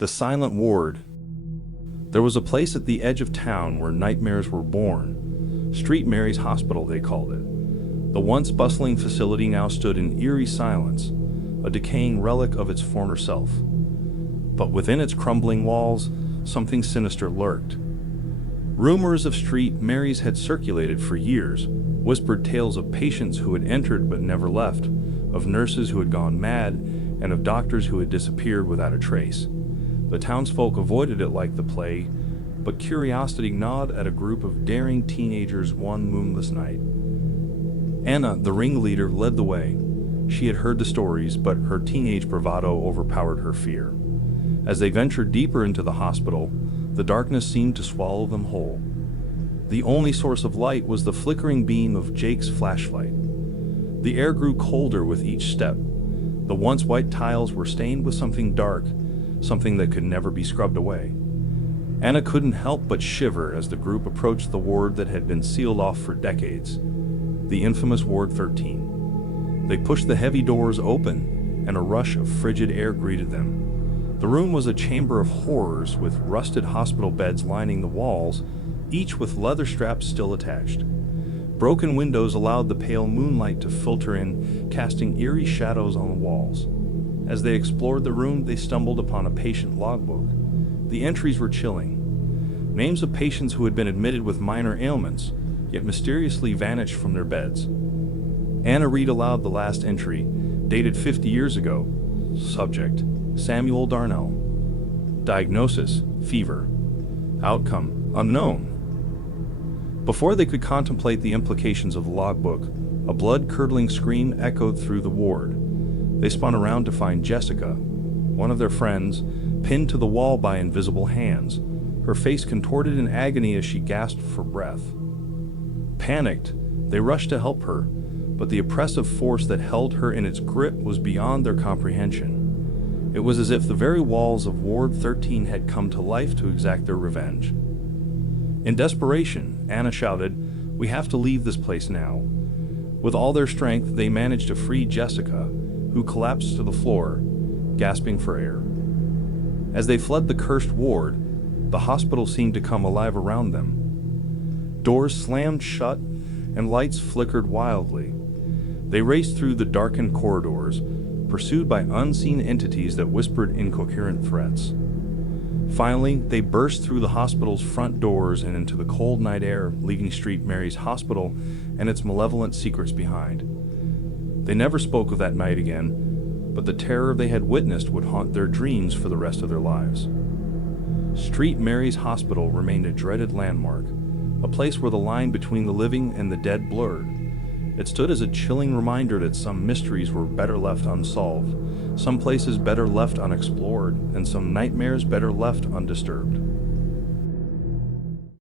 The Silent Ward. There was a place at the edge of town where nightmares were born. Street Mary's Hospital, they called it. The once bustling facility now stood in eerie silence, a decaying relic of its former self. But within its crumbling walls, something sinister lurked. Rumors of Street Mary's had circulated for years, whispered tales of patients who had entered but never left, of nurses who had gone mad, and of doctors who had disappeared without a trace. The townsfolk avoided it like the plague, but curiosity gnawed at a group of daring teenagers one moonless night. Anna, the ringleader, led the way. She had heard the stories, but her teenage bravado overpowered her fear. As they ventured deeper into the hospital, the darkness seemed to swallow them whole. The only source of light was the flickering beam of Jake's flashlight. The air grew colder with each step. The once white tiles were stained with something dark, something that could never be scrubbed away. Anna couldn't help but shiver as the group approached the ward that had been sealed off for decades, the infamous Ward 13. They pushed the heavy doors open, and a rush of frigid air greeted them. The room was a chamber of horrors with rusted hospital beds lining the walls, each with leather straps still attached. Broken windows allowed the pale moonlight to filter in, casting eerie shadows on the walls. As they explored the room, they stumbled upon a patient logbook. The entries were chilling. Names of patients who had been admitted with minor ailments, yet mysteriously vanished from their beds. Anna read aloud the last entry, dated 50 years ago. Subject: Samuel Darnell. Diagnosis: fever. Outcome: unknown. Before they could contemplate the implications of the logbook, a blood-curdling scream echoed through the ward. They spun around to find Jessica, one of their friends, pinned to the wall by invisible hands, her face contorted in agony as she gasped for breath. Panicked, they rushed to help her, but the oppressive force that held her in its grip was beyond their comprehension. It was as if the very walls of Ward 13 had come to life to exact their revenge. In desperation, Anna shouted, "We have to leave this place now." With all their strength, they managed to free Jessica, who collapsed to the floor, gasping for air. As they fled the cursed ward, the hospital seemed to come alive around them. Doors slammed shut, and lights flickered wildly. They raced through the darkened corridors, pursued by unseen entities that whispered incoherent threats. Finally, they burst through the hospital's front doors and into the cold night air, leaving Street Mary's Hospital and its malevolent secrets behind. They never spoke of that night again, but the terror they had witnessed would haunt their dreams for the rest of their lives. Street Mary's Hospital remained a dreaded landmark, a place where the line between the living and the dead blurred. It stood as a chilling reminder that some mysteries were better left unsolved, some places better left unexplored, and some nightmares better left undisturbed.